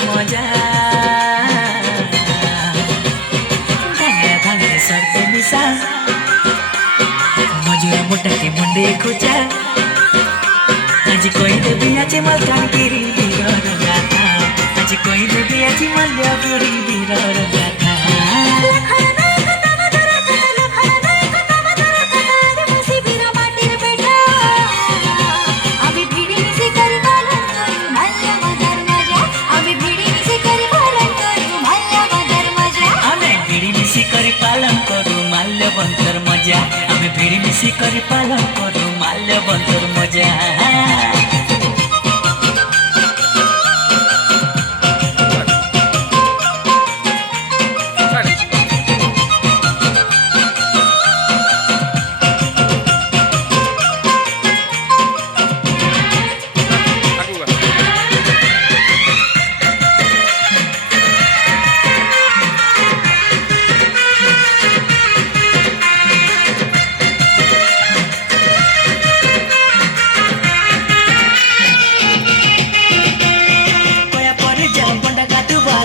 मजा भांगड़ा भांगड़े सरते मिसा मजुरा मोटा के मुंडे खोचा आज कोई देवी आज मलकानगिरी बीरर गाथा आज कोई देवी आज मल्लपुरी बीरर गाथा पालन करू माल्यवंतर मजा आम्ही भिडी मिशी करी पालन करू माल्यवंतर मजा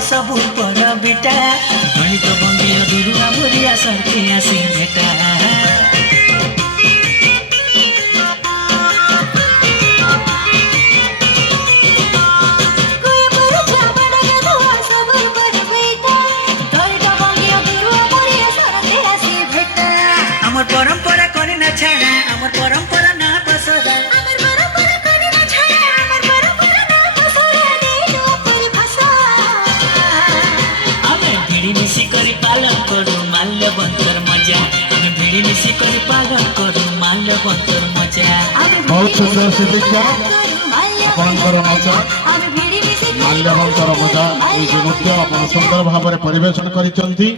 सबू पर बेटा गणित बंगिया दुरुआ बुरिया सरके आसी बेटा আমার পরম্পরা করে না ছাড়া আমার পরম্পরা না পছরা मिशी करी पालन करू माल्यवंतर मजा आम्ही भिडी मिशी करी पालन करू माल्यवंतर मजा बहुत सुंदर से दीक्षा आपणकर नाच माल्यवंतर मजा ये नृत्य आप सुंदर भाव में परिवेशन करिसेंती।